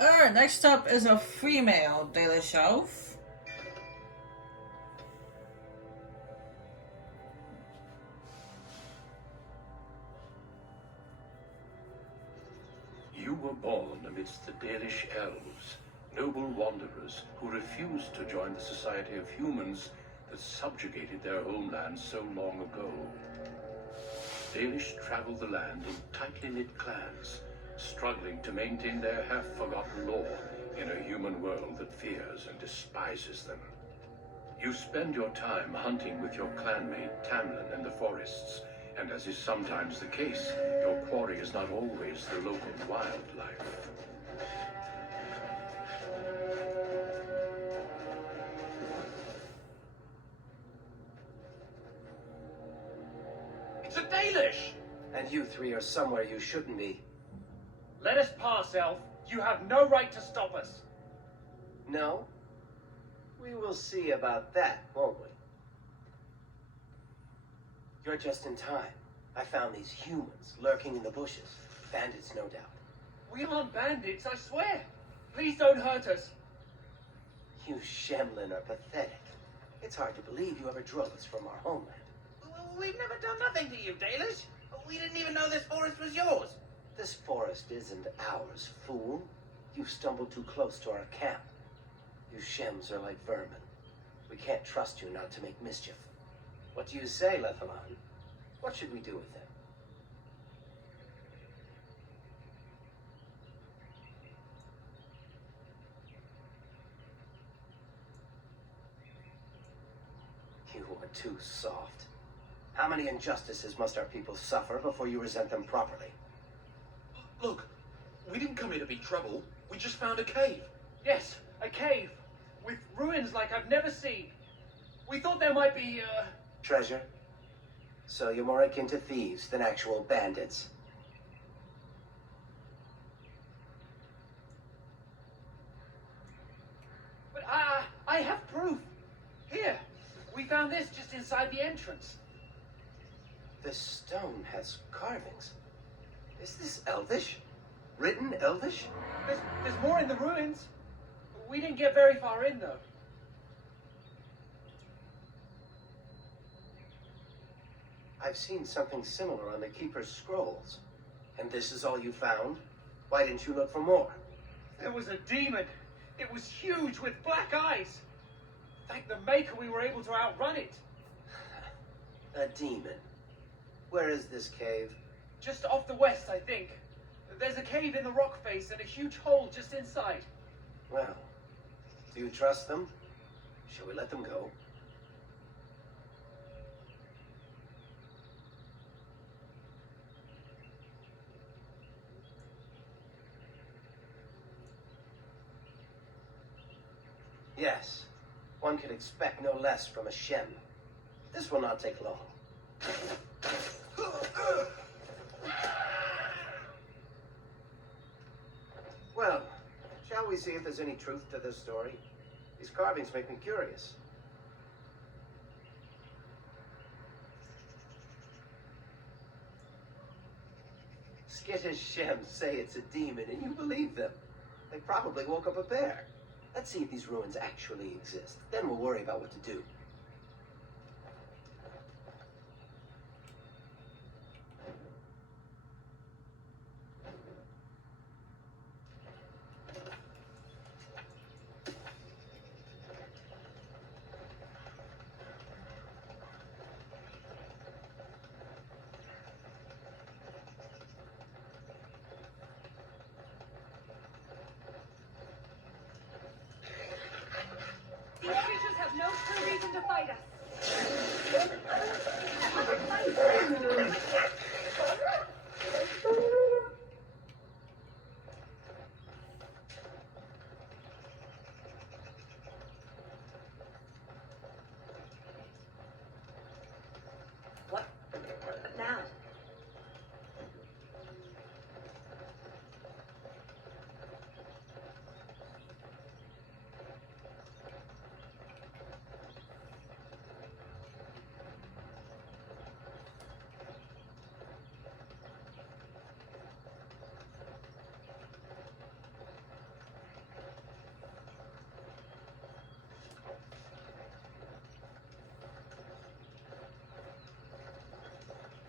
Alright, next up is a female Dalish elf. You were born amidst the Dalish elves, noble wanderers who refused to join the society of humans that subjugated their homeland so long ago. Dalish traveled the land in tightly knit clans, struggling to maintain their half-forgotten lore in a human world that fears and despises them. You spend your time hunting with your clanmate Tamlin in the forests, and as is sometimes the case, your quarry is not always the local wildlife. It's a Dalish! And you three are somewhere you shouldn't be. Let us pass, Elf. You have no right to stop us. No? We will see about that, won't we? You're just in time. I found these humans lurking in the bushes. Bandits, no doubt. We aren't bandits, I swear. Please don't hurt us. You Shemlin are pathetic. It's hard to believe you ever drove us from our homeland. We've never done nothing to you, Dalish. We didn't even know this forest was yours. This forest isn't ours, fool. You stumbled too close to our camp. You Shems are like vermin. We can't trust you not to make mischief. What do you say, Lethalon? What should we do with them? You are too soft. How many injustices must our people suffer before you resent them properly? Look, we didn't come here to be trouble. We just found a cave. Yes, a cave. With ruins like I've never seen. We thought there might be, Treasure? So you're more akin to thieves than actual bandits. But I have proof. Here, we found this just inside the entrance. This stone has carvings. Is this Elvish? Written Elvish? There's more in the ruins. We didn't get very far in, though. I've seen something similar on the Keeper's scrolls. And this is all you found? Why didn't you look for more? There was a demon. It was huge with black eyes. Thank the Maker we were able to outrun it. A demon. Where is this cave? Just off the west, I think. There's a cave in the rock face and a huge hole just inside. Well, do you trust them? Shall we let them go? Yes, one could expect no less from a Shem. This will not take long. Well, shall we see if there's any truth to this story? These carvings make me curious. Skittish Shems say it's a demon and you believe them. They probably woke up a bear. Let's see if these ruins actually exist. Then we'll worry about what to do. These creatures have no true reason to fight us. What now?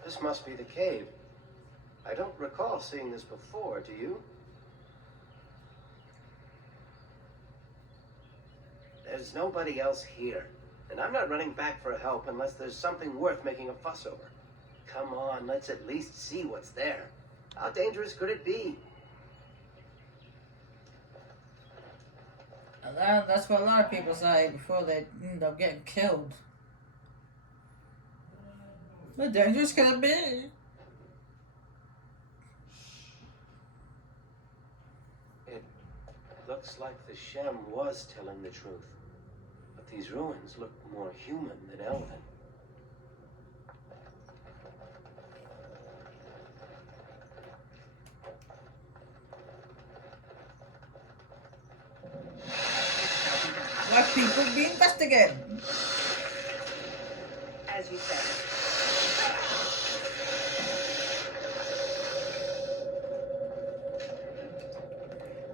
This must be the cave. I don't recall seeing this before, do you? There's nobody else here, and I'm not running back for help unless there's something worth making a fuss over. Come on, let's at least see what's there. How dangerous could it be? That's what a lot of people say before they end up getting killed. How dangerous can it be? It looks like the Shem was telling the truth. But these ruins look more human than elven. Let people be investigated. As you said.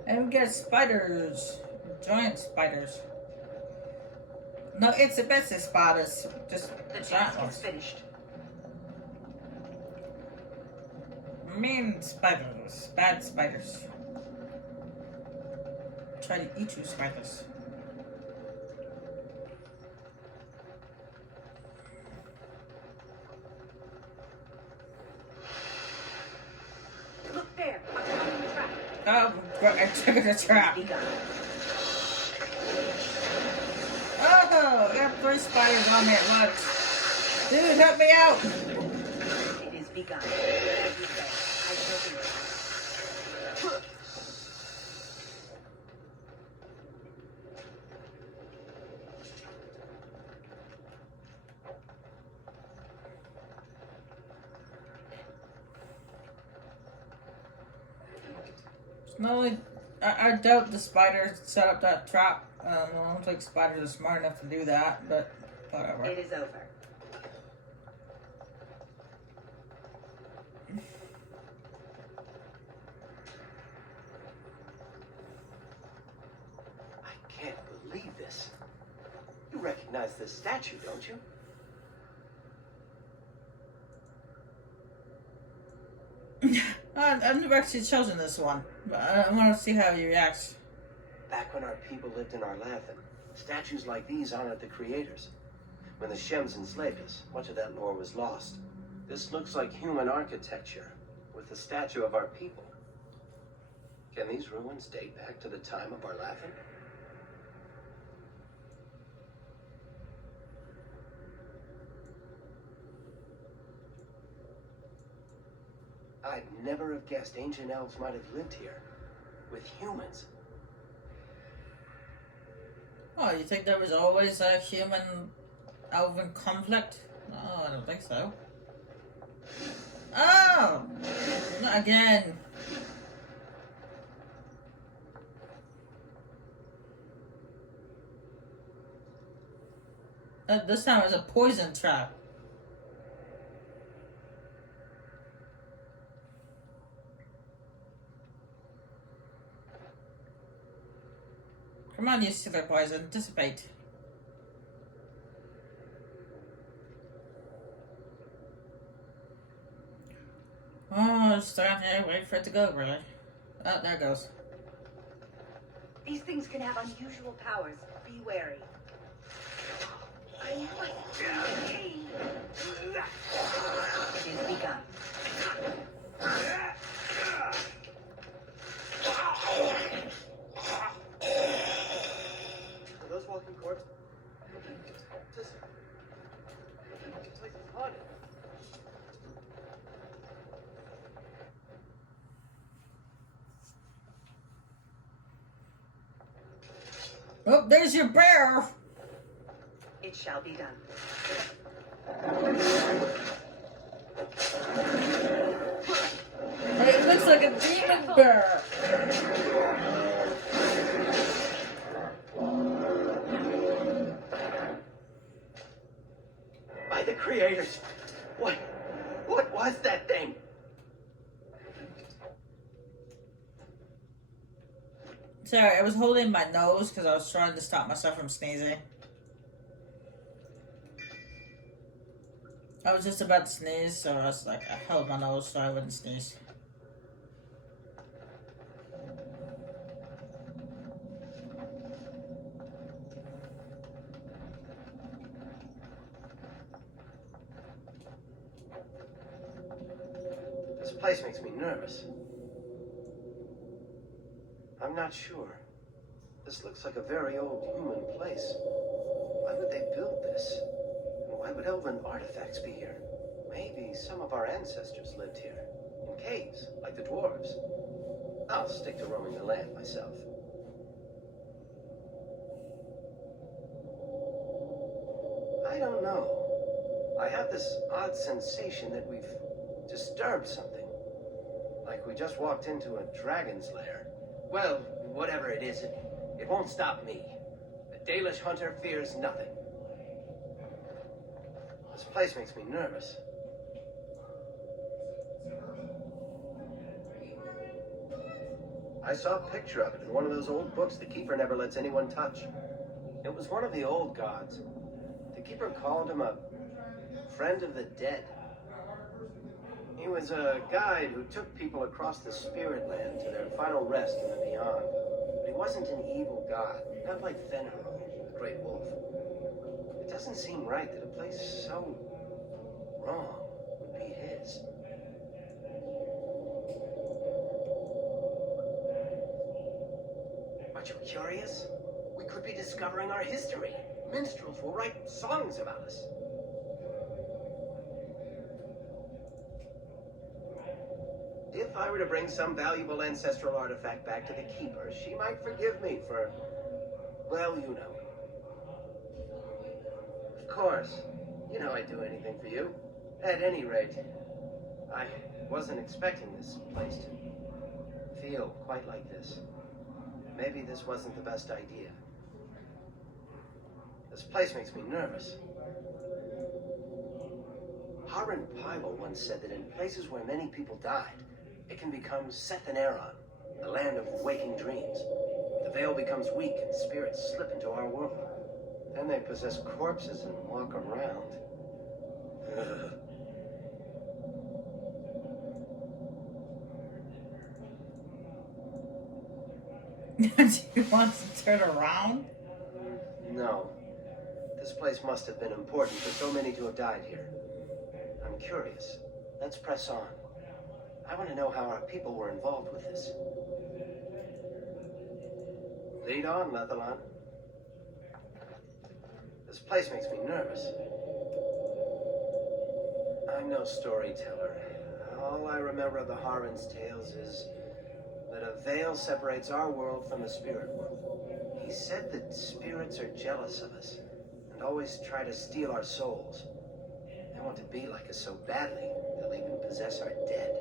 And we get spiders. Giant spiders. No, it's a bitsy spiders. Just The giant task is ones. finished. Mean spiders. Bad spiders. Try to eat you, spiders. Look there. I'm on the track. Oh, I triggered a trap. Begun. Oh, I got 3 spiders on me at once. Dude, help me out! It is begun. As you say. I shall do it. Not only, I doubt the spider set up that trap. I don't think spiders are smart enough to do that, but whatever. It is over. I can't believe this. You recognize this statue, don't you? I've never actually chosen this one, but I want to see how he reacts. Back when our people lived in our Lathan, statues like these honored the creators. When the Shems enslaved us, much of that lore was lost. This looks like human architecture, with the statue of our people. Can these ruins date back to the time of our Lathan? I'd never have guessed ancient elves might have lived here, with humans. Oh, you think there was always a human-elven conflict? Oh, I don't think so. Oh! Not again. This time it was a poison trap. Come on, you silly poison, dissipate. Oh, stand here, wait for it to go, really. Oh, there it goes. These things can have unusual powers. Be wary. It is begun. Are those walking corpses? Just... It's like haunted. Oh, there's your bear! It shall be done. Hey, it looks like a demon bear! By the creators! What was that thing? Sorry, I was holding my nose because I was trying to stop myself from sneezing. I was just about to sneeze, so I was like, I held my nose so I wouldn't sneeze. This place makes me nervous. I'm not sure. This looks like a very old human place. Why would they build this? And why would elven artifacts be here? Maybe some of our ancestors lived here. In caves, like the dwarves. I'll stick to roaming the land myself. I don't know. I have this odd sensation that we've disturbed something. Like we just walked into a dragon's lair. Well, whatever it is, it won't stop me. The Dalish hunter fears nothing. This place makes me nervous. I saw a picture of it in one of those old books the Keeper never lets anyone touch. It was one of the old gods. The Keeper called him a friend of the dead. He was a guide who took people across the spirit land to their final rest in the beyond. But he wasn't an evil god, not like Fenrir, the Great Wolf. It doesn't seem right that a place so wrong would be his. Aren't you curious? We could be discovering our history. Minstrels will write songs about us. If I were to bring some valuable ancestral artifact back to the Keeper, she might forgive me for, well, you know. Of course. You know I'd do anything for you. At any rate, I wasn't expecting this place to feel quite like this. Maybe this wasn't the best idea. This place makes me nervous. Haran Pyle once said that in places where many people died, it can become Setheneron, the land of waking dreams. The veil becomes weak and spirits slip into our world. Then they possess corpses and walk around. Do you want to turn around? No. This place must have been important for so many to have died here. I'm curious. Let's press on. I want to know how our people were involved with this. Lead on, Lethalon. This place makes me nervous. I'm no storyteller. All I remember of the Haran's tales is that a veil separates our world from the spirit world. He said that spirits are jealous of us and always try to steal our souls. They want to be like us so badly, they'll even possess our dead,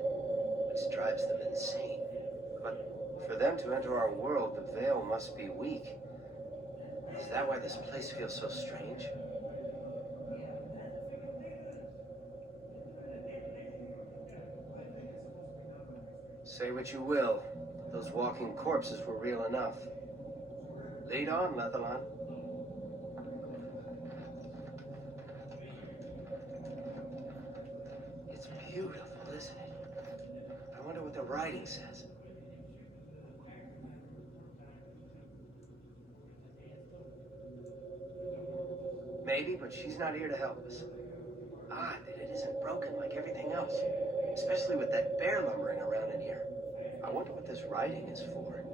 which drives them insane. But for them to enter our world, the veil must be weak. Is that why this place feels so strange? Say what you will, those walking corpses were real enough. Lead on, Lethalon. It's beautiful, isn't it? I wonder what the writing says. Maybe, but she's not here to help us. Odd that it isn't broken like everything else. Especially with that bear lumbering around in here. I wonder what this writing is for.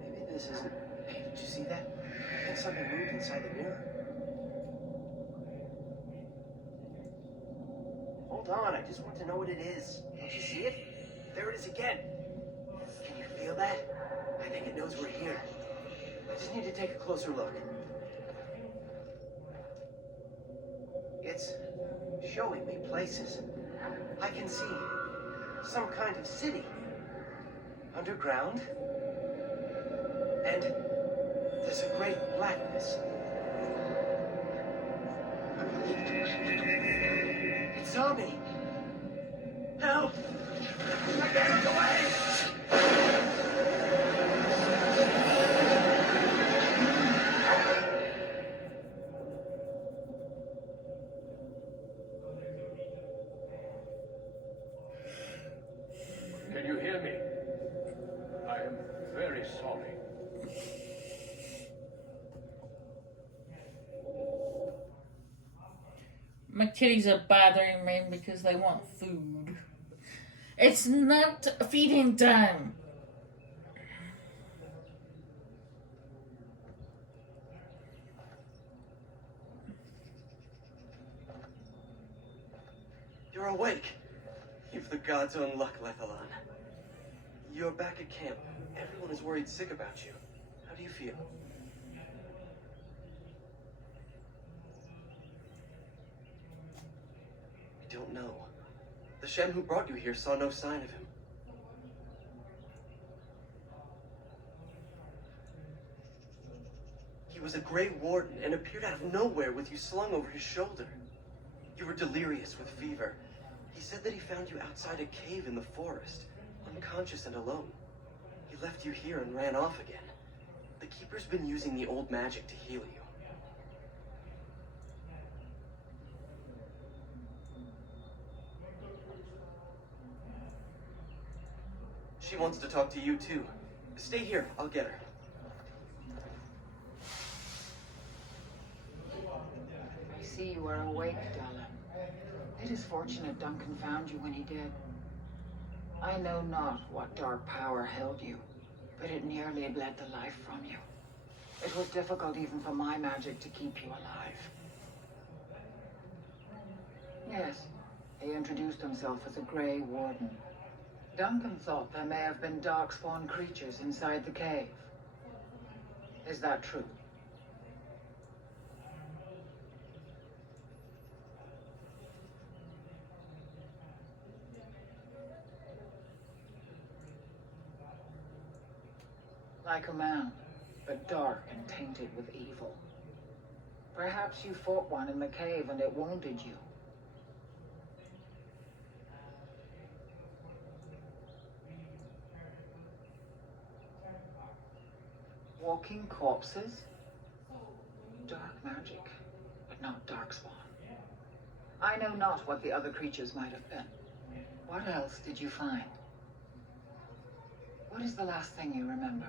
Maybe this isn't... Hey, did you see that? I think something moved inside the mirror. Hold on, I just want to know what it is. Don't you see it? There it is again. Can you feel that? I think it knows we're here. I just need to take a closer look. It's showing me places. I can see some kind of city. Underground. And there's a great blackness. It saw me. Help! I can't look away! folly. My kitties are bothering me because they want food. It's not feeding time. You're awake. You've the god's own luck, Lethalon. You're back at camp. Everyone is worried sick about you. How do you feel? I don't know. The Shem who brought you here saw no sign of him. He was a Grey Warden and appeared out of nowhere with you slung over his shoulder. You were delirious with fever. He said that he found you outside a cave in the forest, unconscious and alone. He left you here and ran off again. The Keeper's been using the old magic to heal you. She wants to talk to you too. Stay here, I'll get her. I see you are awake, Dalish. It is fortunate Duncan found you when he did. I know not what dark power held you, but it nearly bled the life from you. It was difficult even for my magic to keep you alive. Yes, he introduced himself as a Grey Warden. Duncan thought there may have been darkspawn creatures inside the cave. Is that true? Like a man, but dark and tainted with evil. Perhaps you fought one in the cave and it wounded you. Walking corpses? Dark magic, but not darkspawn. I know not what the other creatures might have been. What else did you find? What is the last thing you remember?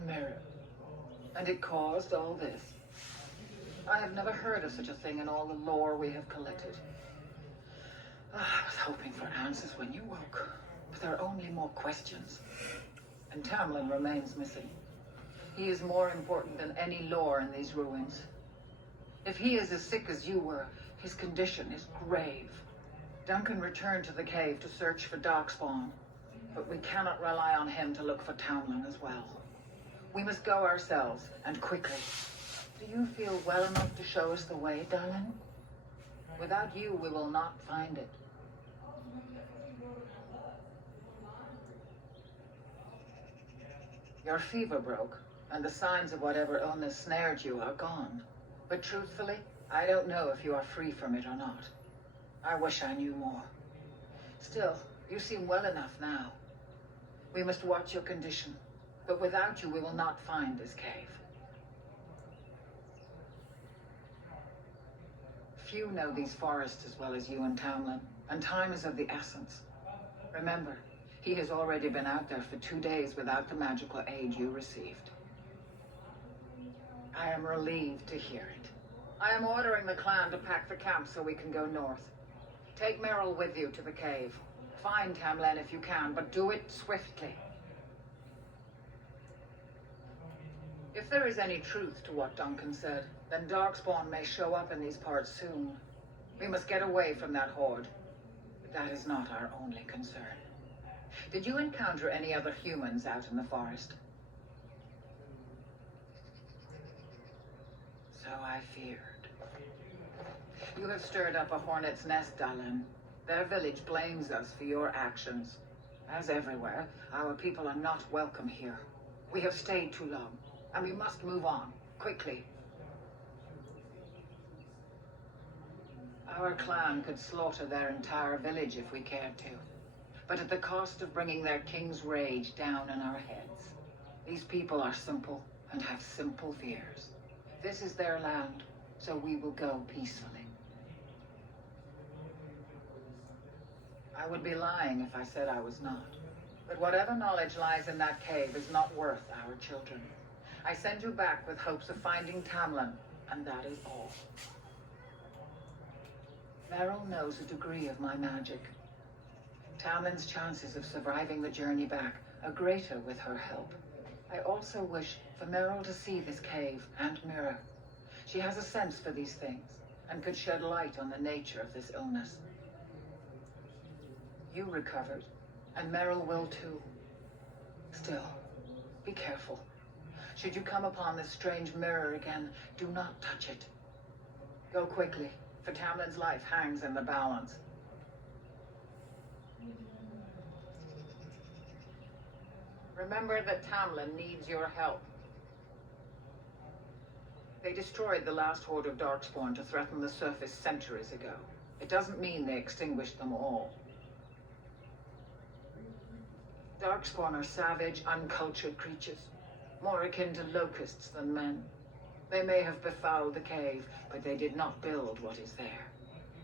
A mirror. And it caused all this. I have never heard of such a thing in all the lore we have collected. I was hoping for answers when you woke, but there are only more questions. And Tamlin remains missing. He is more important than any lore in these ruins. If he is as sick as you were, his condition is grave. Duncan returned to the cave to search for darkspawn, but we cannot rely on him to look for Tamlin as well. We must go ourselves, and quickly. Do you feel well enough to show us the way, Dalish? Without you, we will not find it. Your fever broke, and the signs of whatever illness snared you are gone. But truthfully, I don't know if you are free from it or not. I wish I knew more. Still, you seem well enough now. We must watch your condition, but without you we will not find this cave. Few know these forests as well as you and Tamlin, and time is of the essence. Remember, he has already been out there for 2 days without the magical aid you received. I am relieved to hear it. I am ordering the clan to pack the camp so we can go north. Take Meryl with you to the cave. Find Tamlin if you can, but do it swiftly. If there is any truth to what Duncan said, then darkspawn may show up in these parts soon. We must get away from that horde. But that is not our only concern. Did you encounter any other humans out in the forest? So I feared. You have stirred up a hornet's nest, Dalish. Their village blames us for your actions. As everywhere, our people are not welcome here. We have stayed too long, and we must move on, quickly. Our clan could slaughter their entire village if we cared to, but at the cost of bringing their king's rage down on our heads. These people are simple and have simple fears. This is their land, so we will go peacefully. I would be lying if I said I was not. But whatever knowledge lies in that cave is not worth our children. I send you back with hopes of finding Tamlin, and that is all. Meryl knows a degree of my magic. Tamlin's chances of surviving the journey back are greater with her help. I also wish for Meryl to see this cave and mirror. She has a sense for these things, and could shed light on the nature of this illness. You recovered, and Meryl will too. Still, be careful. Should you come upon this strange mirror again, do not touch it. Go quickly, for Tamlin's life hangs in the balance. Remember that Tamlin needs your help. They destroyed the last horde of Darkspawn to threaten the surface centuries ago. It doesn't mean they extinguished them all. Darkspawn are savage, uncultured creatures, more akin to locusts than men. They may have befouled the cave, but they did not build what is there.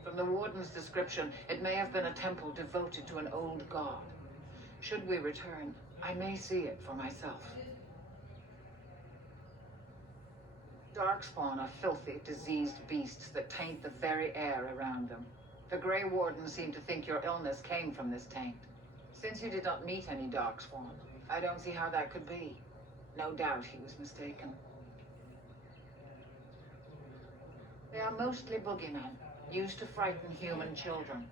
From the Warden's description, it may have been a temple devoted to an old god. Should we return, I may see it for myself. Darkspawn are filthy, diseased beasts that taint the very air around them. The Grey Wardens seem to think your illness came from this taint. Since you did not meet any Darkspawn, I don't see how that could be. No doubt he was mistaken. They are mostly boogeymen, used to frighten human children.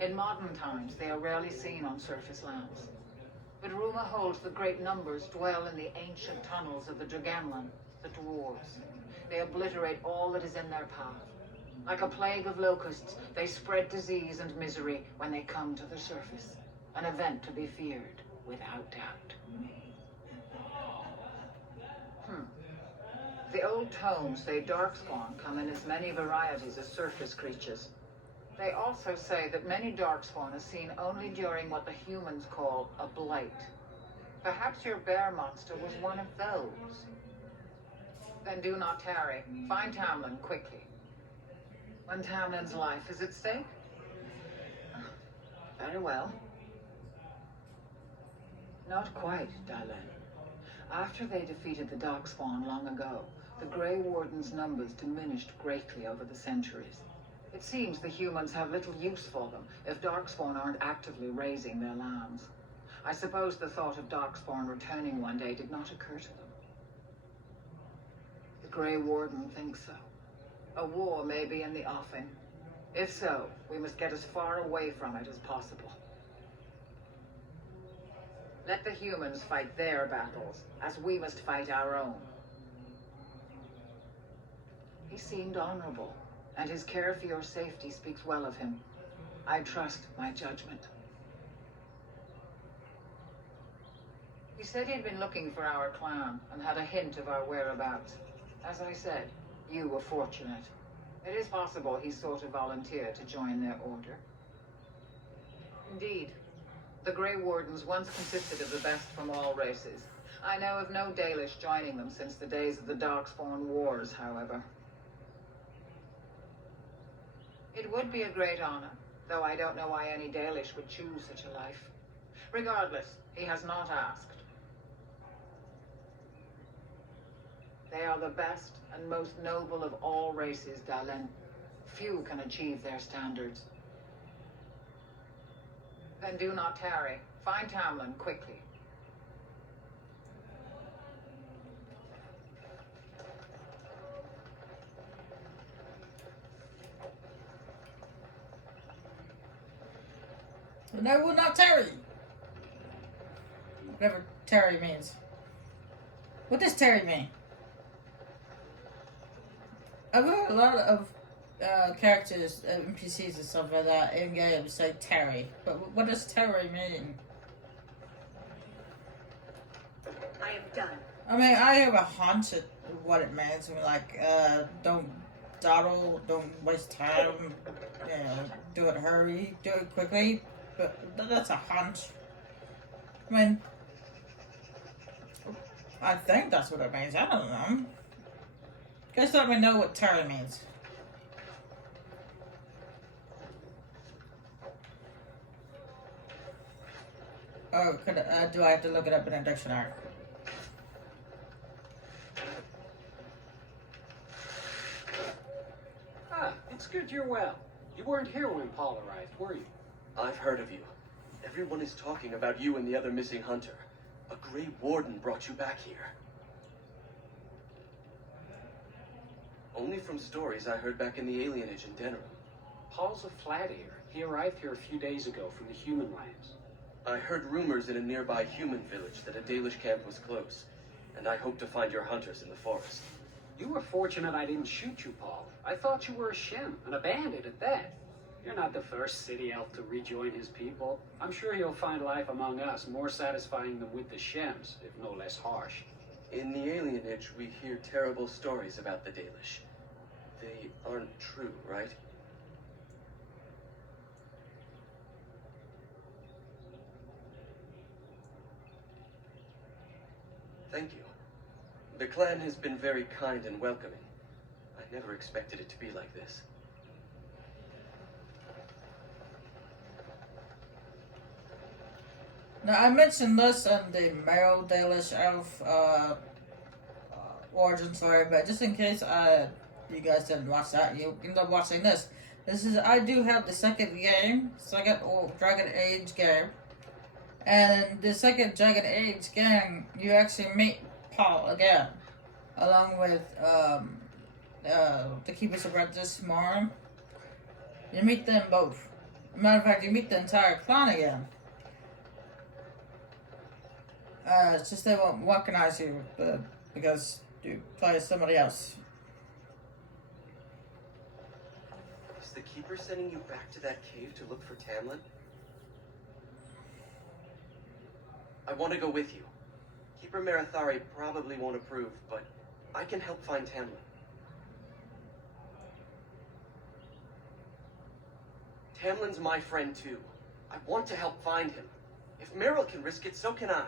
In modern times, they are rarely seen on surface lands. But rumor holds that great numbers dwell in the ancient tunnels of the Draganlan, the dwarves. They obliterate all that is in their path. Like a plague of locusts, they spread disease and misery when they come to the surface. An event to be feared, without doubt. The old tomes say Darkspawn come in as many varieties as surface creatures. They also say that many Darkspawn are seen only during what the humans call a blight. Perhaps your bear monster was one of those. Then do not tarry. Find Tamlin quickly. When Tamlin's life is at stake? Very well. Not quite, Dalish. After they defeated the Darkspawn long ago, the Grey Wardens' numbers diminished greatly over the centuries. It seems the humans have little use for them if Darkspawn aren't actively raising their lambs. I suppose the thought of Darkspawn returning one day did not occur to them. The Grey Warden thinks so. A war may be in the offing. If so, we must get as far away from it as possible. Let the humans fight their battles, as we must fight our own. He seemed honorable, and his care for your safety speaks well of him. I trust my judgment. He said he'd been looking for our clan, and had a hint of our whereabouts. As I said, you were fortunate. It is possible he sought a volunteer to join their order. Indeed. The Grey Wardens once consisted of the best from all races. I know of no Dalish joining them since the days of the Darkspawn Wars, however. It would be a great honor, though I don't know why any Dalish would choose such a life. Regardless, he has not asked. They are the best and most noble of all races, Dalish. Few can achieve their standards. Then do not tarry. Find Tamlin quickly. And I will not tarry. Whatever tarry means. What does tarry mean? I've heard a lot of characters, NPCs and stuff like that in games say tarry, but what does tarry mean? I am done. I mean, I have a hunch at what it means. I mean, like, don't dawdle, don't waste time, you know, do it hurry, do it quickly, but that's a hunch. I mean, I think that's what it means. I don't know. Guys, let me know what tarry means. Or do I have to look it up in a dictionary? Ah, it's good you're well. You weren't here when Paul arrived, were you? I've heard of you. Everyone is talking about you and the other missing hunter. A Grey Warden brought you back here. Only from stories I heard back in the alienage in Denerim. Paul's a flat ear. He arrived here a few days ago from the human lands. I heard rumors in a nearby human village that a Dalish camp was close, and I hope to find your hunters in the forest. You were fortunate I didn't shoot you, Paul. I thought you were a Shem, and a bandit at that. You're not the first city elf to rejoin his people. I'm sure you'll find life among us more satisfying than with the Shems, if no less harsh. In the alienage, we hear terrible stories about the Dalish. They aren't true, right? Thank you. The clan has been very kind and welcoming. I never expected it to be like this. Now, I mentioned this in the male Dalish elf origin story, but just in case you guys didn't watch that, you end up watching this. I do have the second Dragon Age game. And in the second Dragon Age game, you actually meet Paul again, along with the Keeper's Apprentice, Morin. You meet them both. Matter of fact, you meet the entire clan again. It's just they won't recognize you because you play as somebody else. Is the Keeper sending you back to that cave to look for Tamlin? I want to go with you. Keeper Marathari probably won't approve, but I can help find Tamlin. Tamlin's my friend too. I want to help find him. If Meryl can risk it, so can I.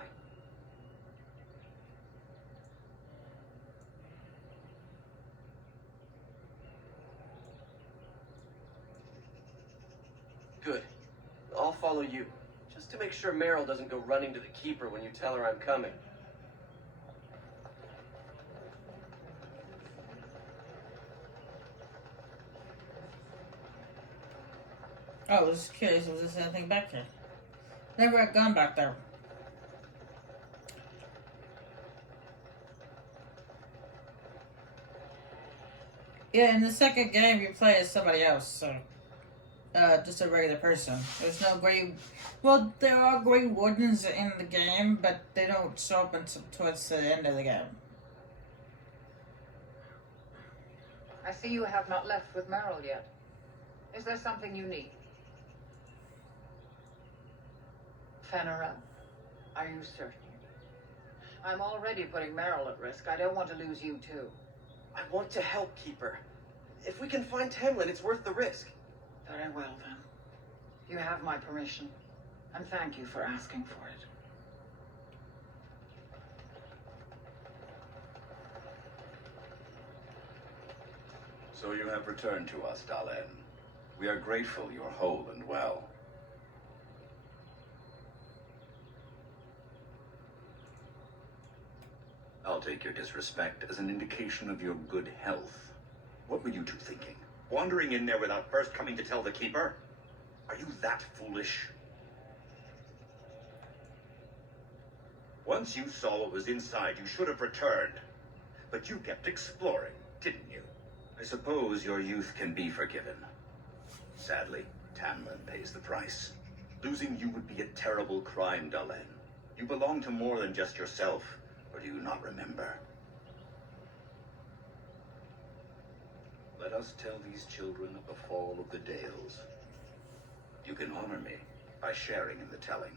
Good. I'll follow you. Just to make sure Meryl doesn't go running to the Keeper when you tell her I'm coming. Oh, I was just curious if there's anything back there. Never had gone back there. Yeah, in the second game you play as somebody else, so just a regular person. There's no Grey... Well, there are Grey Wardens in the game, but they don't show up until towards the end of the game. I see you have not left with Meryl yet. Is there something you need? Fenera, are you certain? I'm already putting Meryl at risk. I don't want to lose you too. I want to help Keeper. If we can find Tamlin, it's worth the risk. Very well, then. You have my permission. And thank you for asking for it. So you have returned to us, Dalen. We are grateful you're whole and well. I'll take your disrespect as an indication of your good health. What were you two thinking? Wandering in there without first coming to tell the Keeper? Are you that foolish? Once you saw what was inside, you should have returned. But you kept exploring, didn't you? I suppose your youth can be forgiven. Sadly, Tamlin pays the price. Losing you would be a terrible crime, Dalen. You belong to more than just yourself, or do you not remember? Let us tell these children of the fall of the Dales. You can honor me by sharing in the telling.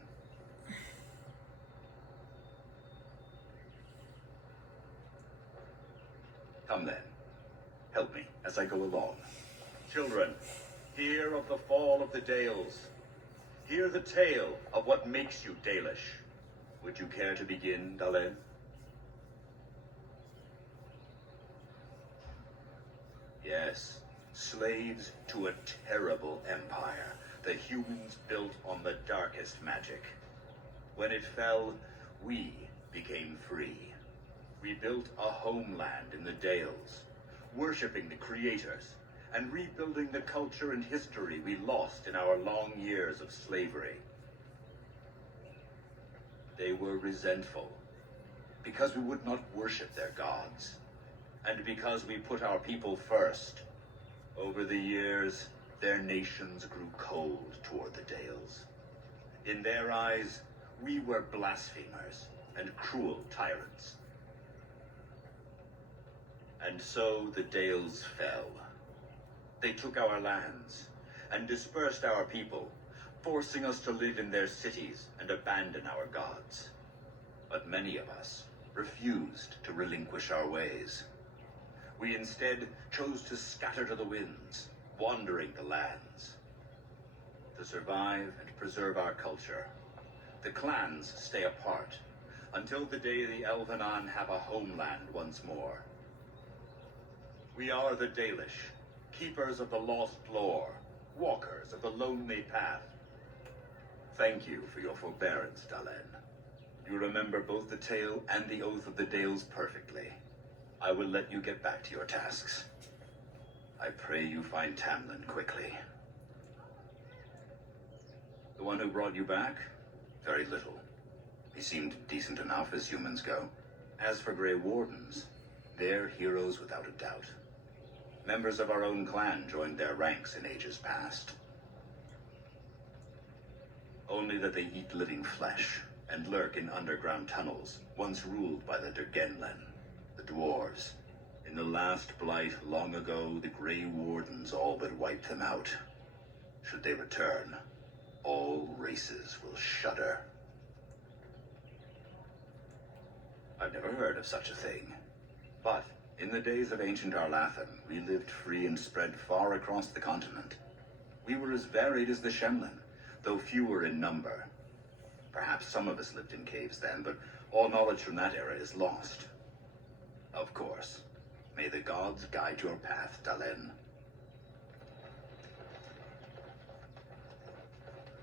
Come then. Help me as I go along. Children, hear of the fall of the Dales. Hear the tale of what makes you Dalish. Would you care to begin, Dalen? Yes, slaves to a terrible empire. The humans built on the darkest magic. When it fell, we became free. We built a homeland in the Dales, worshipping the creators, and rebuilding the culture and history we lost in our long years of slavery. They were resentful, because we would not worship their gods, and because we put our people first. Over the years, their nations grew cold toward the Dales. In their eyes, we were blasphemers and cruel tyrants. And so the Dales fell. They took our lands and dispersed our people, forcing us to live in their cities and abandon our gods. But many of us refused to relinquish our ways. We instead chose to scatter to the winds, wandering the lands. To survive and preserve our culture, the clans stay apart until the day the Elvenon have a homeland once more. We are the Dalish, keepers of the lost lore, walkers of the lonely path. Thank you for your forbearance, Dalen. You remember both the tale and the Oath of the Dales perfectly. I will let you get back to your tasks. I pray you find Tamlin quickly. The one who brought you back? Very little. He seemed decent enough as humans go. As for Grey Wardens, they're heroes without a doubt. Members of our own clan joined their ranks in ages past. Only that they eat living flesh and lurk in underground tunnels, once ruled by the Dergenlen, the dwarves. In the last blight long ago, the Grey Wardens all but wiped them out. Should they return, all races will shudder. I've never heard of such a thing. But in the days of ancient Arlathan, we lived free and spread far across the continent. We were as varied as the Shemlin, though fewer in number. Perhaps some of us lived in caves then, but all knowledge from that era is lost. Of course. May the gods guide your path, Dalen.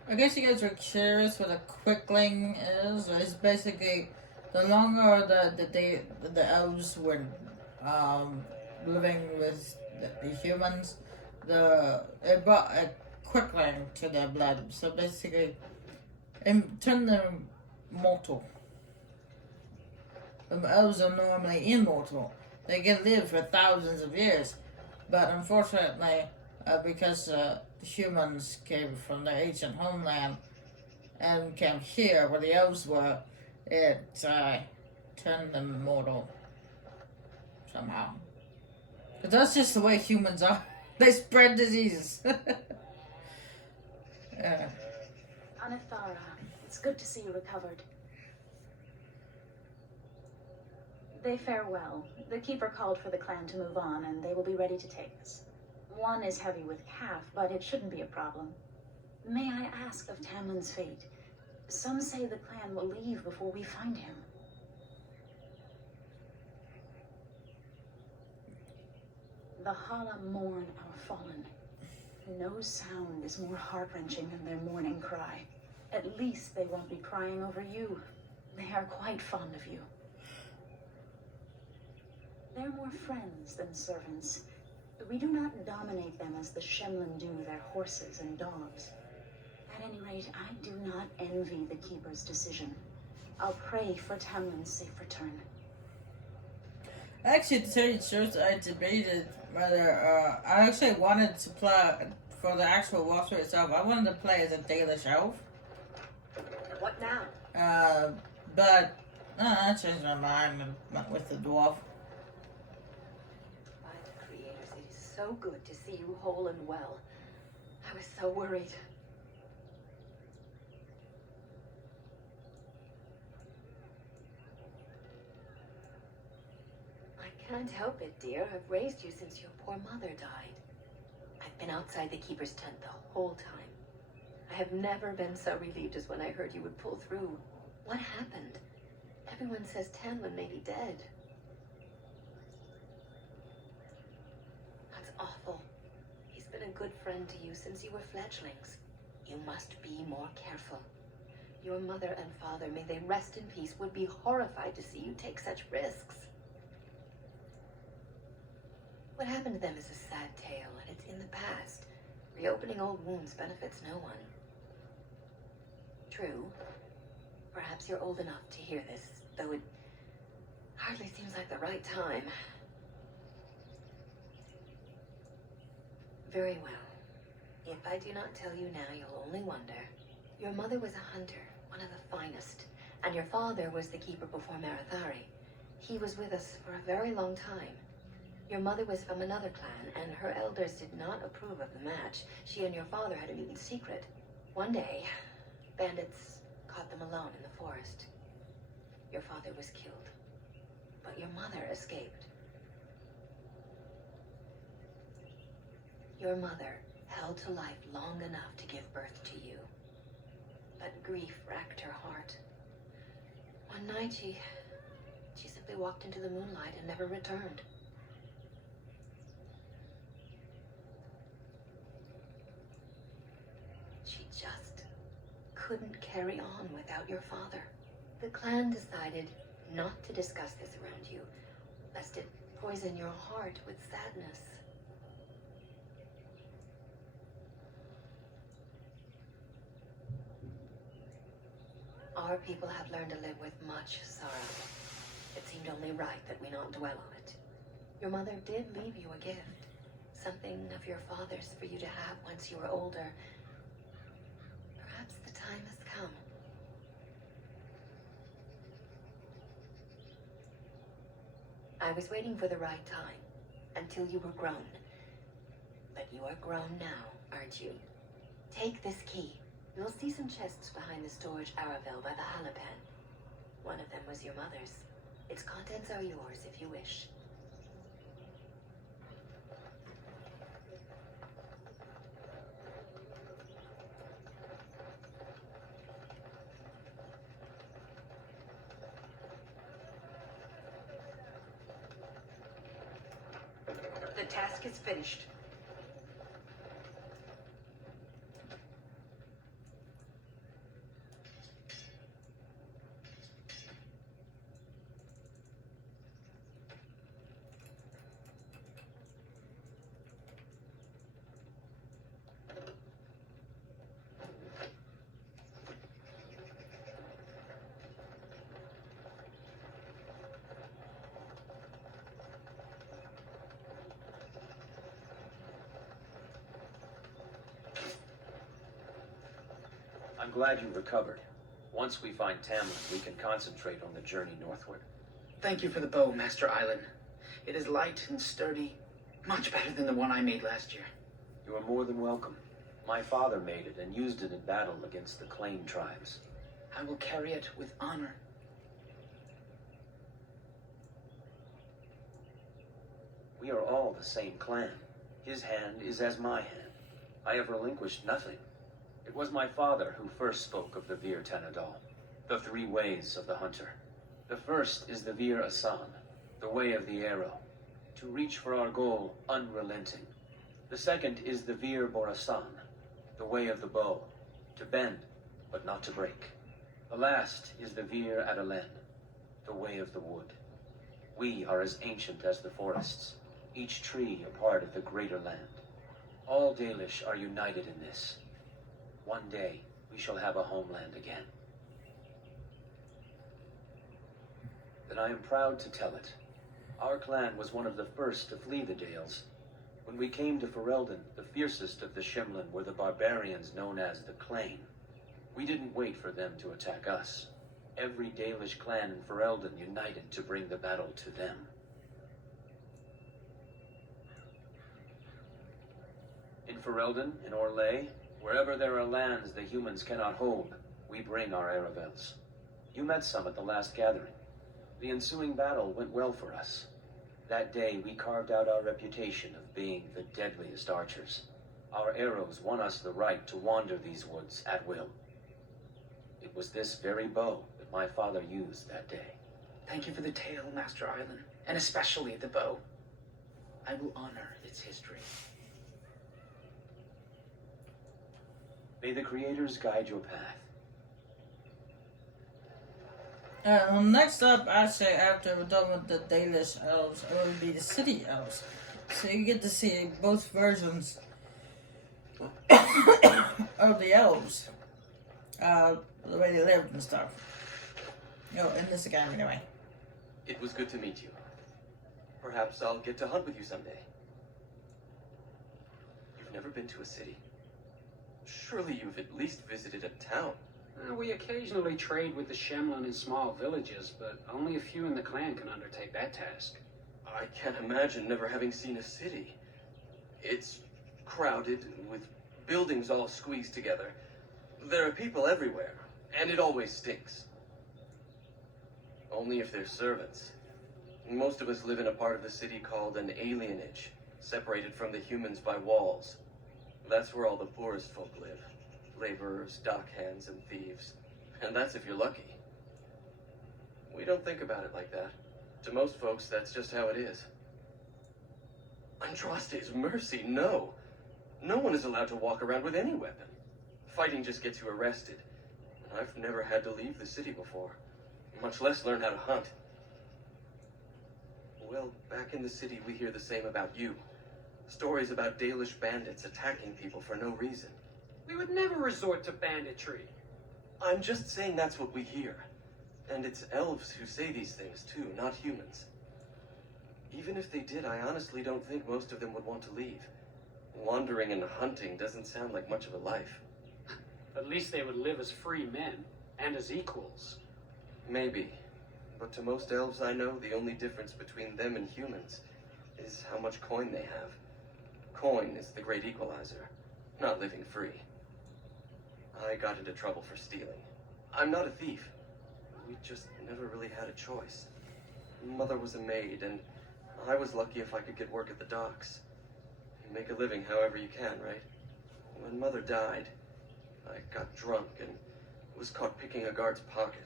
I guess you guys were curious what a quickling is. It's basically the longer the elves were living with the humans, it brought a quickling to their blood. So basically, it turned them mortal. Elves are normally immortal. They can live for thousands of years, but unfortunately, because the humans came from their ancient homeland and came here where the elves were, it turned them mortal somehow. But that's just the way humans are. They spread diseases. Anathara, it's good to see you recovered. They fare well. The Keeper called for the clan to move on, and they will be ready to take us. One is heavy with calf, but it shouldn't be a problem. May I ask of Tamlin's fate? Some say the clan will leave before we find him. The Hala mourn our fallen. No sound is more heart-wrenching than their mourning cry. At least they won't be crying over you. They are quite fond of you. They're more friends than servants. We do not dominate them as the Shemlin do their horses and dogs. At any rate, I do not envy the Keeper's decision. I'll pray for Tamlin's safe return. Actually, to tell you the truth, I debated whether I actually wanted to play for the actual walkthrough itself. I wanted to play as a Dalish elf. What now? But I changed my mind and went with the dwarf. By the creators, it is so good to see you whole and well. I was so worried. I can't help it, dear. I've raised you since your poor mother died. I've been outside the Keeper's tent the whole time. I have never been so relieved as when I heard you would pull through. What happened? Everyone says Tamlin may be dead. That's awful. He's been a good friend to you since you were fledglings. You must be more careful. Your mother and father, may they rest in peace, would be horrified to see you take such risks. What happened to them is a sad tale, and it's in the past. Reopening old wounds benefits no one. True. Perhaps you're old enough to hear this, though it hardly seems like the right time. Very well. If I do not tell you now, you'll only wonder. Your mother was a hunter, one of the finest, and your father was the keeper before Marathari. He was with us for a very long time. Your mother was from another clan, and her elders did not approve of the match. She and your father had to meet in secret. One day, bandits caught them alone in the forest. Your father was killed, but your mother escaped. Your mother held to life long enough to give birth to you. But grief racked her heart. One night, she simply walked into the moonlight and never returned. She just couldn't carry on without your father. The clan decided not to discuss this around you, lest it poison your heart with sadness. Our people have learned to live with much sorrow. It seemed only right that we not dwell on it. Your mother did leave you a gift, something of your father's for you to have once you were older. Perhaps the time has come. I was waiting for the right time, until you were grown. But you are grown now, aren't you? Take this key. You'll see some chests behind the storage Aravel by the Halapan. One of them was your mother's. Its contents are yours if you wish. The task is finished. I'm glad you recovered. Once we find Tamlin, we can concentrate on the journey northward. Thank you for the bow, Master Island. It is light and sturdy, much better than the one I made last year. You are more than welcome. My father made it and used it in battle against the Claim tribes. I will carry it with honor. We are all the same clan. His hand is as my hand. I have relinquished nothing. It was my father who first spoke of the Vir Tanadal, the three ways of the hunter. The first is the Vir Asan, the way of the arrow, to reach for our goal unrelenting. The second is the Vir Borasan, the way of the bow, to bend but not to break. The last is the Vir Adalen, the way of the wood. We are as ancient as the forests, each tree a part of the greater land. All Dalish are united in this. One day, we shall have a homeland again. Then I am proud to tell it. Our clan was one of the first to flee the Dales. When we came to Ferelden, the fiercest of the Shimlin were the barbarians known as the Claim. We didn't wait for them to attack us. Every Dalish clan in Ferelden united to bring the battle to them. In Ferelden, in Orlais, wherever there are lands the humans cannot hold, we bring our Aravels. You met some at the last gathering. The ensuing battle went well for us. That day we carved out our reputation of being the deadliest archers. Our arrows won us the right to wander these woods at will. It was this very bow that my father used that day. Thank you for the tale, Master Island, and especially the bow. I will honor its history. May the creators guide your path. Next up, actually, after we're done with the Dalish elves, it will be the city elves. So you get to see both versions of the elves, the way they lived and stuff. In this game, anyway. It was good to meet you. Perhaps I'll get to hunt with you someday. You've never been to a city. Surely you've at least visited a town. We occasionally trade with the Shemlin in small villages, but only a few in the clan can undertake that task. I can't imagine never having seen a city. It's crowded, with buildings all squeezed together. There are people everywhere, and it always stinks. Only if they're servants. Most of us live in a part of the city called an alienage, separated from the humans by walls. That's where all the poorest folk live. Laborers, dockhands, and thieves. And that's if you're lucky. We don't think about it like that. To most folks, that's just how it is. Andraste's mercy, no. No one is allowed to walk around with any weapon. Fighting just gets you arrested. I've never had to leave the city before, much less learn how to hunt. Well, back in the city, we hear the same about you. Stories about Dalish bandits attacking people for no reason. We would never resort to banditry. I'm just saying that's what we hear. And it's elves who say these things, too, not humans. Even if they did, I honestly don't think most of them would want to leave. Wandering and hunting doesn't sound like much of a life. At least they would live as free men, and as equals. Maybe. But to most elves I know, the only difference between them and humans is how much coin they have. Coin is the great equalizer, not living free. I got into trouble for stealing. I'm not a thief. We just never really had a choice. Mother was a maid, and I was lucky if I could get work at the docks. You make a living however you can, right? When Mother died, I got drunk and was caught picking a guard's pocket.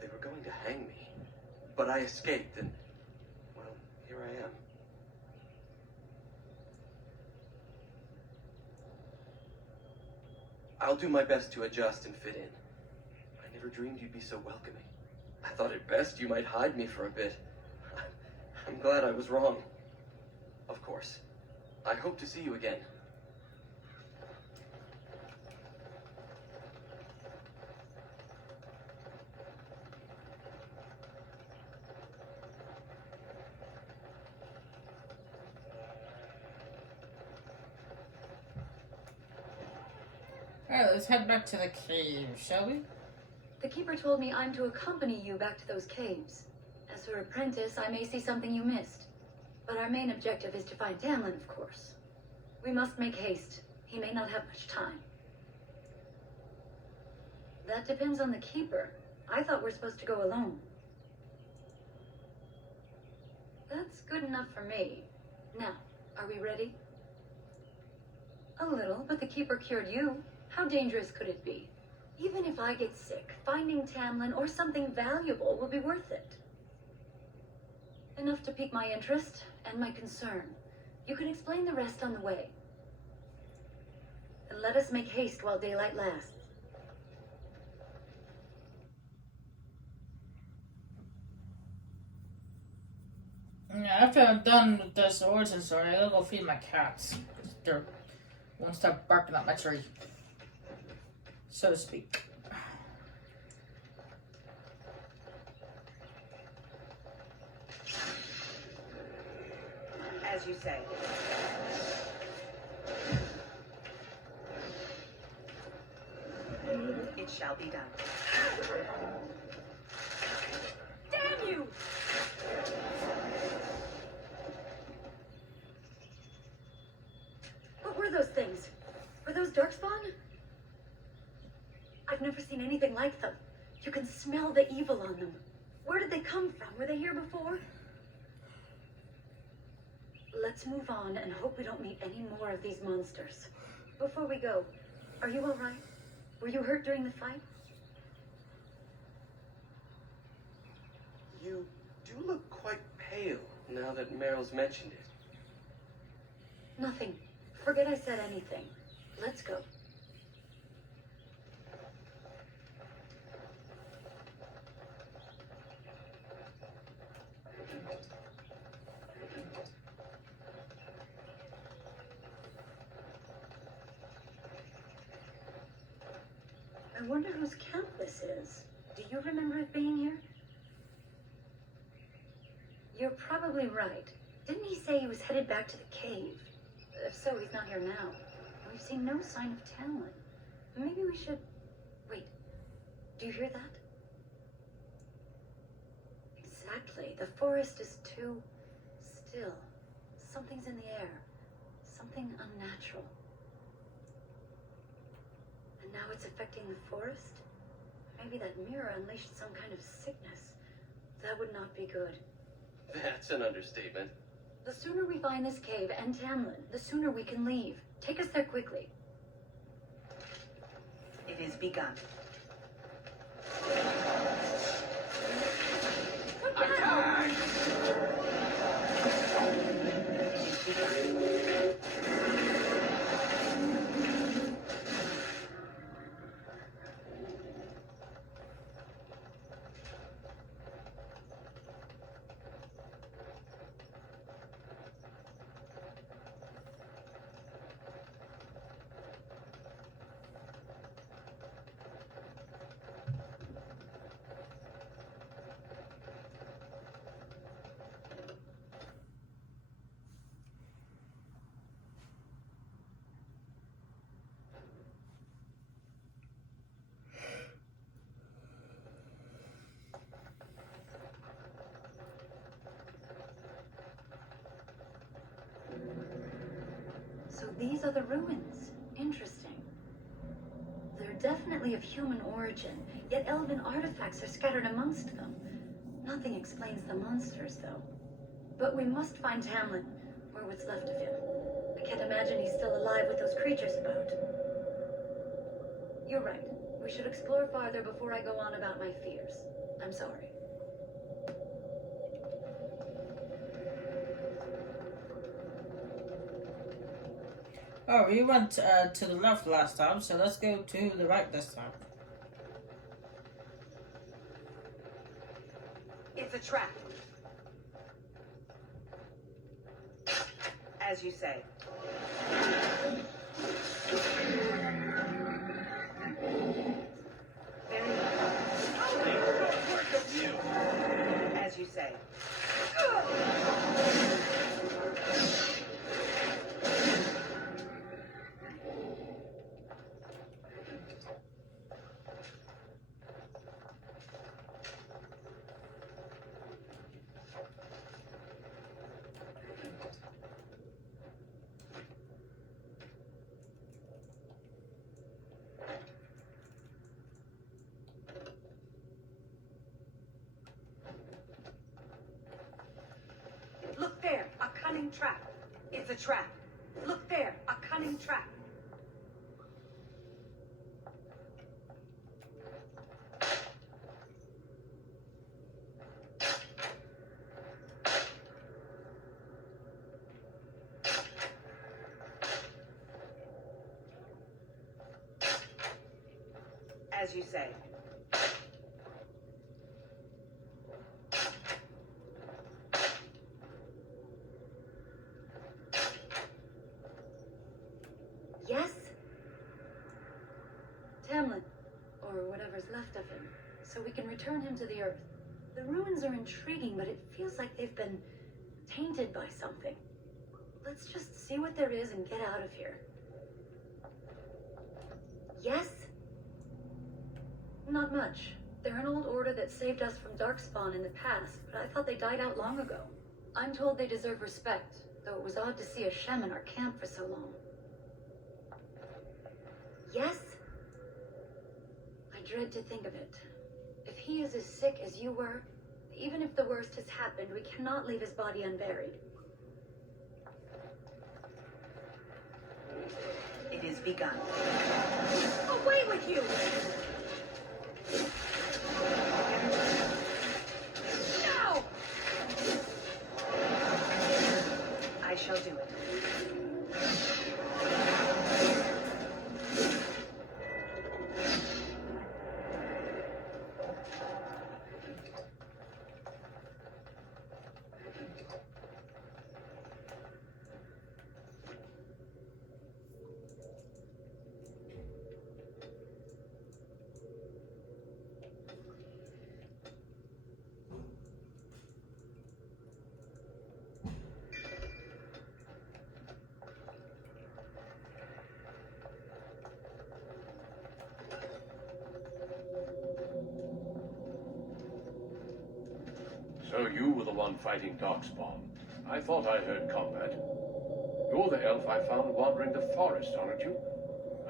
They were going to hang me, but I escaped, and, well, here I am. I'll do my best to adjust and fit in. I never dreamed you'd be so welcoming. I thought at best you might hide me for a bit. I'm glad I was wrong. Of course. I hope to see you again. Alright, let's head back to the cave, shall we? The Keeper told me I'm to accompany you back to those caves. As her apprentice, I may see something you missed. But our main objective is to find Tamlin, of course. We must make haste. He may not have much time. That depends on the Keeper. I thought we're supposed to go alone. That's good enough for me. Now, are we ready? A little, but the Keeper cured you. How dangerous could it be? Even if I get sick, finding Tamlin or something valuable will be worth it. Enough to pique my interest and my concern. You can explain the rest on the way. And let us make haste while daylight lasts. Yeah, after I'm done with this origin story, I'll go feed my cats. They're won't stop barking at my tree, so to speak. As you say. It shall be done. Damn you! What were those things? Were those Darkspawn? I've never seen anything like them. You can smell the evil on them. Where did they come from? Were they here before? Let's move on and hope we don't meet any more of these monsters. Before we go, are you all right? Were you hurt during the fight? You do look quite pale now that Meryl's mentioned it. Nothing. Forget I said anything. Let's go. wonder whose camp this is. Do you remember it being here? You're probably right. Didn't he say he was headed back to the cave? If so, he's not here now. We've seen no sign of Tamlin. Maybe we should... Wait. Do you hear that? Exactly. The forest is too still. Something's in the air. Something unnatural. And now it's affecting the forest? Maybe that mirror unleashed some kind of sickness. That would not be good. That's an understatement. The sooner we find this cave and Tamlin, the sooner we can leave. Take us there quickly. It is begun. Attack! So these are the ruins. Interesting. They're definitely of human origin, yet elven artifacts are scattered amongst them. Nothing explains the monsters, though. But we must find Tamlin, or what's left of him. I can't imagine he's still alive with those creatures about. You're right. We should explore farther before I go on about my fears. I'm sorry. Oh, we went to the left last time, so let's go to the right this time. It's a trap. As you say. Very well. As you say. Look there, a cunning trap. It's a trap. Look there, a cunning trap. As you say. Yes? Tamlin, or whatever's left of him, so we can return him to the earth. The ruins are intriguing, but it feels like they've been tainted by something. Let's just see what there is and get out of here. Yes? Not much. They're an old order that saved us from Darkspawn in the past, but I thought they died out long ago. I'm told they deserve respect, though it was odd to see a Shem in our camp for so long. Yes? I dread to think of it. If he is as sick as you were, even if the worst has happened, we cannot leave his body unburied. It is begun. Away with you! No! I shall do it. So you were the one fighting Darkspawn. I thought I heard combat. You're the elf I found wandering the forest, aren't you?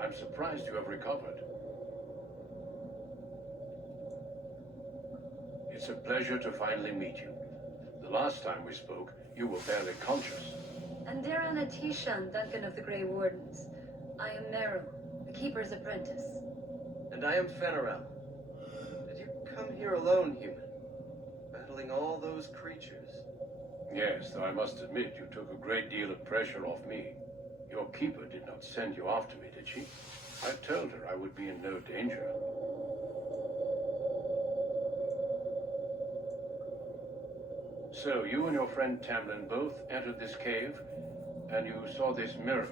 I'm surprised you have recovered. It's a pleasure to finally meet you. The last time we spoke, you were barely conscious. And Darana Tishan, Duncan of the Grey Wardens. I am Meryl, the Keeper's apprentice. And I am Fenarel. Did you come here alone, human? Battling all those creatures? Yes, though I must admit you took a great deal of pressure off me. Your keeper did not send you after me, did she? I told her I would be in no danger. So, you and your friend Tamlin both entered this cave, and you saw this mirror.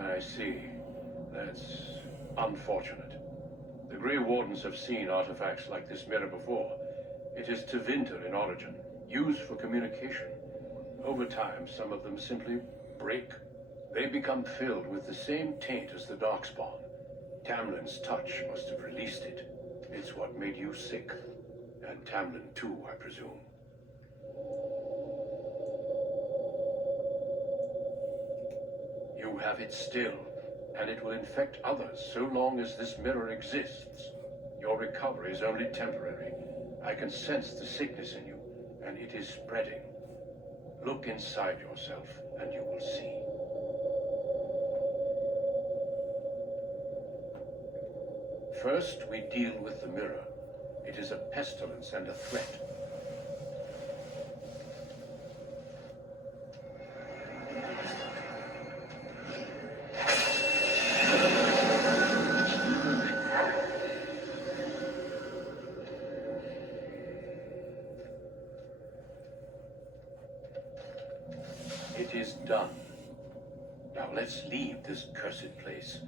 I see. That's unfortunate. The Grey Wardens have seen artifacts like this mirror before. It is Tevinter in origin, used for communication. Over time, some of them simply break. They become filled with the same taint as the Darkspawn. Tamlin's touch must have released it. It's what made you sick. And Tamlin too, I presume. You have it still, and it will infect others so long as this mirror exists. Your recovery is only temporary. I can sense the sickness in you, and it is spreading. Look inside yourself, and you will see. First, we deal with the mirror. It is a pestilence and a threat. It is done. Now let's leave this cursed place.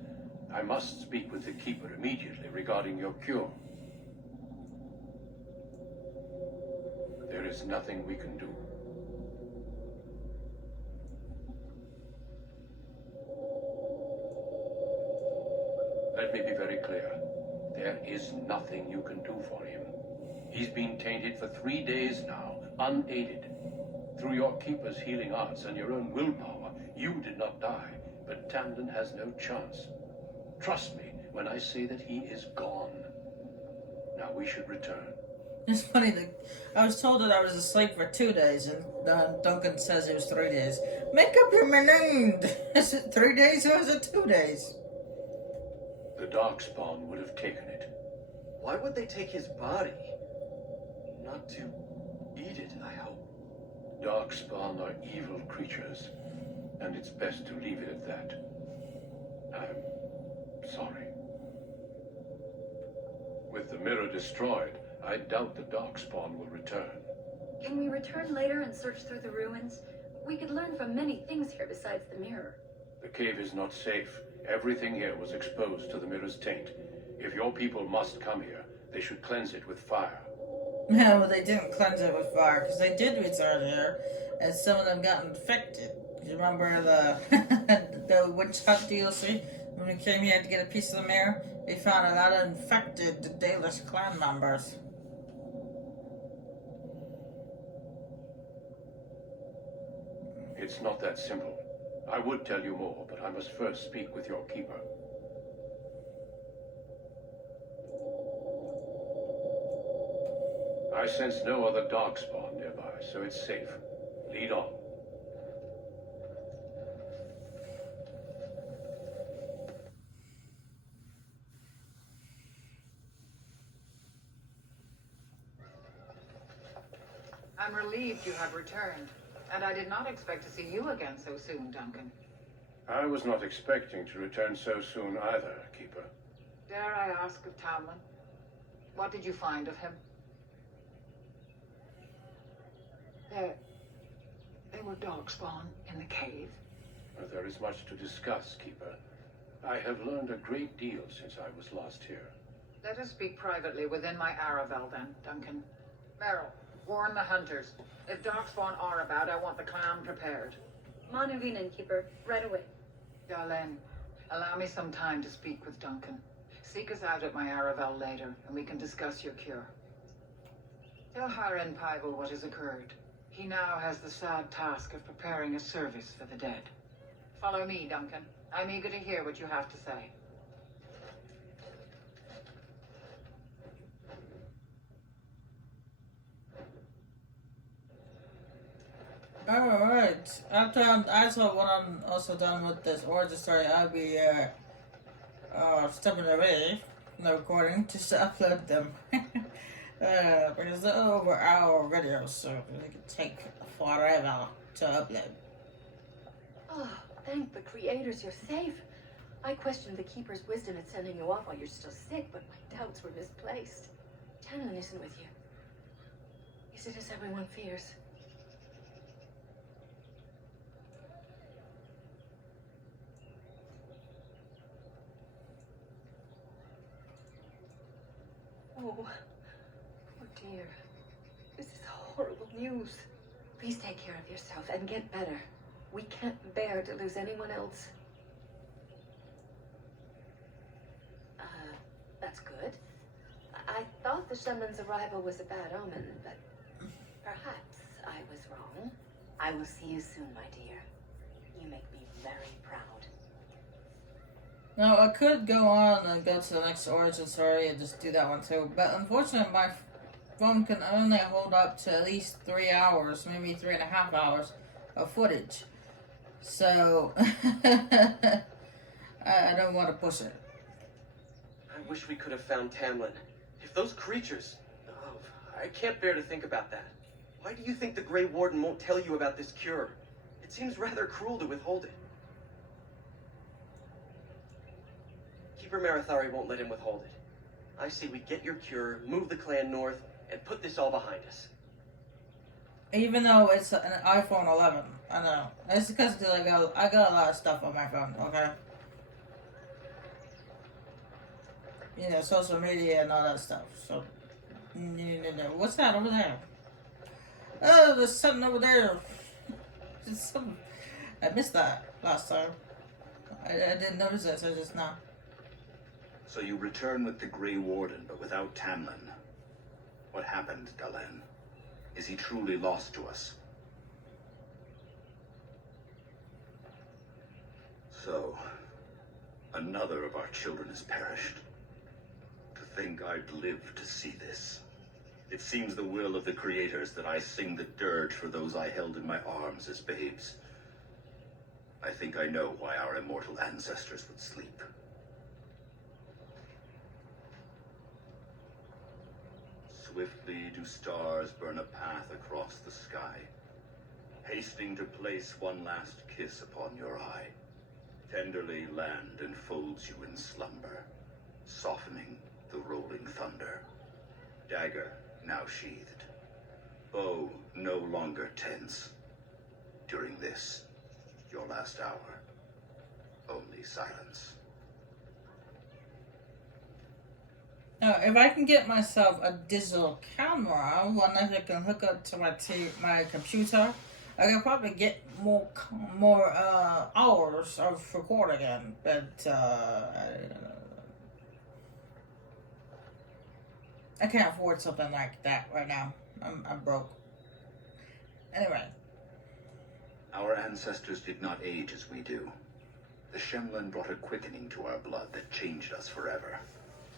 I must speak with the Keeper immediately regarding your cure. There is nothing we can do. Let me be very clear. There is nothing you can do for him. He's been tainted for 3 days now, unaided. Through your Keeper's healing arts and your own willpower, you did not die, but Tamlin has no chance. Trust me when I say that he is gone. Now we should return. It's funny that I was told that I was asleep for 2 days, and Duncan says it was 3 days. Make up your mind. Is it 3 days or is it 2 days? The Darkspawn would have taken it. Why would they take his body? Not to eat it, I hope. Darkspawn are evil creatures, and it's best to leave it at that. I'm sorry. With the mirror destroyed, I doubt the Darkspawn will return. Can we return later and search through the ruins? We could learn from many things here besides the mirror. The cave is not safe. Everything here was exposed to the mirror's taint. If your people must come here, they should cleanse it with fire. No, they didn't cleanse it with fire, because they did return here, and some of them got infected. You remember the Witch Hunt DLC? When we came here to get a piece of the mirror, we found a lot of infected Dalish clan members. It's not that simple. I would tell you more, but I must first speak with your Keeper. I sense no other Darkspawn nearby, so it's safe. Lead on. I'm relieved you have returned, and I did not expect to see you again so soon, Duncan. I was not expecting to return so soon either, Keeper. Dare I ask of Tamlin? What did you find of him? There were Darkspawn in the cave. There is much to discuss, Keeper. I have learned a great deal since I was last here. Let us speak privately within my Aravel then, Duncan. Meryl, warn the hunters. If Darkspawn are about, I want the clan prepared. Manuvinen, Keeper, right away. Darlene, allow me some time to speak with Duncan. Seek us out at my Aravel later, and we can discuss your cure. Tell Haren Paival what has occurred. He now has the sad task of preparing a service for the dead. Follow me, Duncan. I'm eager to hear what you have to say. Alright. After when I'm also done with this origin story, I'll be stepping away from the recording just to upload them. Because they're over hour videos, so it can take forever to upload. Oh, thank the creators you're safe. I questioned the Keeper's wisdom in sending you off while you're still sick, but my doubts were misplaced. Tamlin isn't with you. Is it as everyone fears? Oh dear. This is horrible news. Please take care of yourself and get better. We can't bear to lose anyone else. That's good. I thought the shaman's arrival was a bad omen, but perhaps I was wrong. I will see you soon, my dear. You make me very proud. Now, I could go on and go to the next origin story and just do that one too, but unfortunately my phone can only hold up to at least 3 hours, maybe 3.5 hours of footage. So, I don't want to push it. I wish we could have found Tamlin. If those creatures... Oh, I can't bear to think about that. Why do you think the Grey Warden won't tell you about this cure? It seems rather cruel to withhold it. Keeper Marathari won't let him withhold it. I say we get your cure, move the clan north, and put this all behind us. Even though it's an iPhone 11, I know. It's because I got a lot of stuff on my phone, okay? You know, social media and all that stuff, so... What's that over there? Oh, there's something over there. I missed that last time. I didn't notice it, so just now. So you return with the Grey Warden, but without Tamlin. What happened, Dalen? Is he truly lost to us? So, another of our children has perished. To think I'd live to see this. It seems the will of the creators that I sing the dirge for those I held in my arms as babes. I think I know why our immortal ancestors would sleep. Swiftly do stars burn a path across the sky, hastening to place one last kiss upon your eye. Tenderly land enfolds you in slumber, softening the rolling thunder. Dagger now sheathed, bow no longer tense. During this, your last hour, only silence. Now, if I can get myself a digital camera, one that I can hook up to my computer, I can probably get more hours of recording in. But I can't afford something like that right now. I'm broke. Anyway. Our ancestors did not age as we do. The Shemlin brought a quickening to our blood that changed us forever.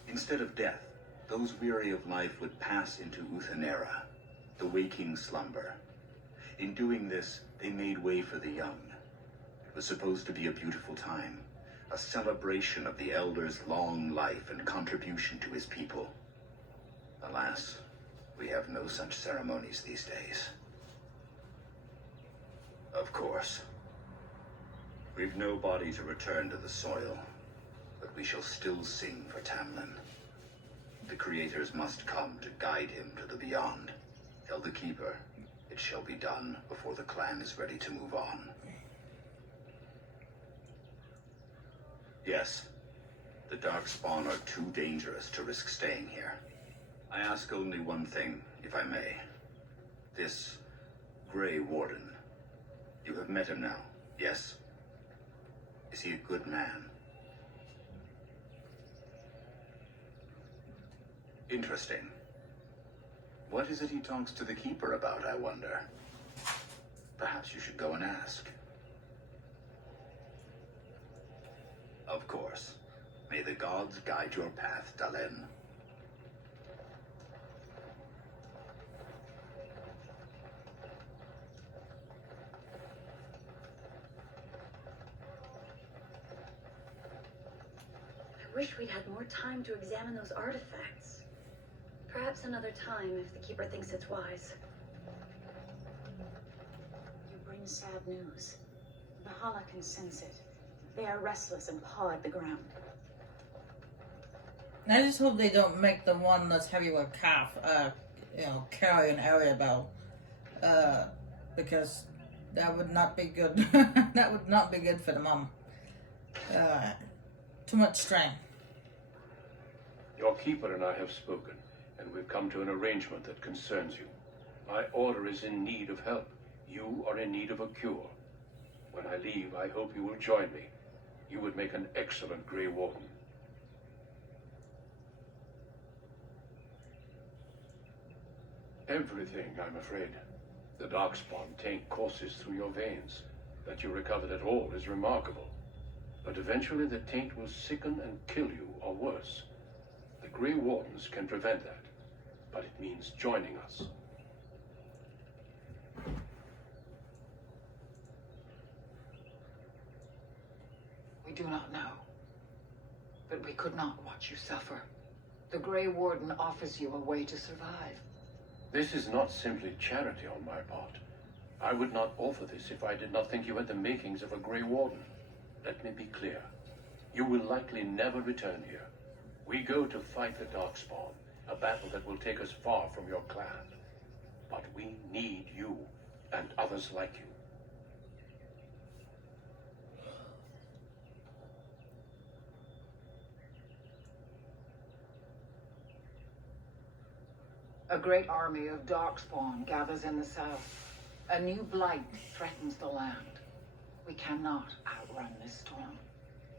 Instead of death, those weary of life would pass into Uthanera, the waking slumber. In doing this, they made way for the young. It was supposed to be a beautiful time, a celebration of the Elder's long life and contribution to his people. Alas, we have no such ceremonies these days. Of course. We've no body to return to the soil, but we shall still sing for Tamlin. The creators must come to guide him to the beyond. Tell the Keeper, it shall be done before the clan is ready to move on. Yes, the Darkspawn are too dangerous to risk staying here. I ask only one thing, if I may. This Grey Warden. You have met him now, yes? Is he a good man? Interesting. What is it he talks to the Keeper about, I wonder? Perhaps you should go and ask. Of course. May the gods guide your path, Dalen. I wish we'd had more time to examine those artifacts. Perhaps another time if the Keeper thinks it's wise. You bring sad news. The Hala can sense it. They are restless and paw at the ground. I just hope they don't make the one that's heavy with calf, carry an area bell. Because that would not be good. That would not be good for the mom. Too much strain. Your keeper and I have spoken, and we've come to an arrangement that concerns you. My order is in need of help. You are in need of a cure. When I leave, I hope you will join me. You would make an excellent Grey Warden. Everything, I'm afraid. The darkspawn taint courses through your veins. That you recovered at all is remarkable. But eventually the taint will sicken and kill you, or worse. The Grey Wardens can prevent that, but it means joining us. We do not know. But we could not watch you suffer. The Grey Warden offers you a way to survive. This is not simply charity on my part. I would not offer this if I did not think you had the makings of a Grey Warden. Let me be clear. You will likely never return here. We go to fight the Darkspawn, a battle that will take us far from your clan. But we need you, and others like you. A great army of Darkspawn gathers in the south. A new blight threatens the land. We cannot outrun this storm.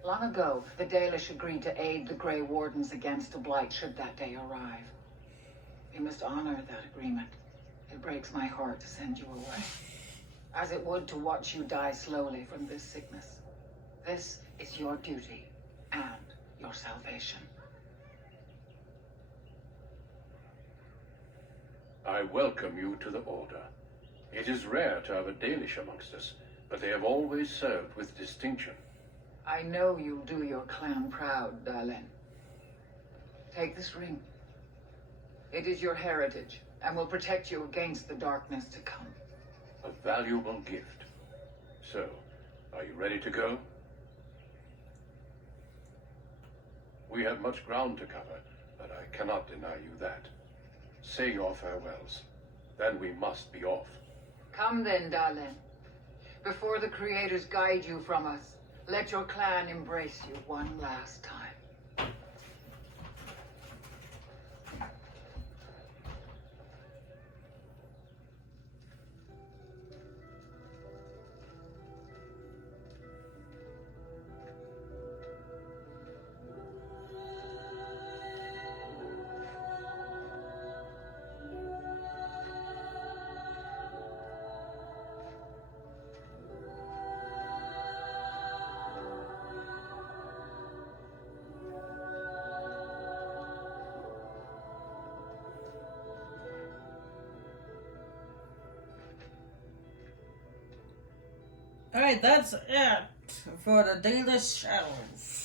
Long ago, the Dalish agreed to aid the Grey Wardens against a blight should that day arrive. We must honor that agreement. It breaks my heart to send you away, as it would to watch you die slowly from this sickness. This is your duty and your salvation. I welcome you to the Order. It is rare to have a Dalish amongst us, but they have always served with distinction. I know you'll do your clan proud, Dalen. Take this ring. It is your heritage, and will protect you against the darkness to come. A valuable gift. So, are you ready to go? We have much ground to cover, but I cannot deny you that. Say your farewells. Then we must be off. Come then, Dalen. Before the Creators guide you from us, let your clan embrace you one last time. Alright, that's it for the Dalish Elves.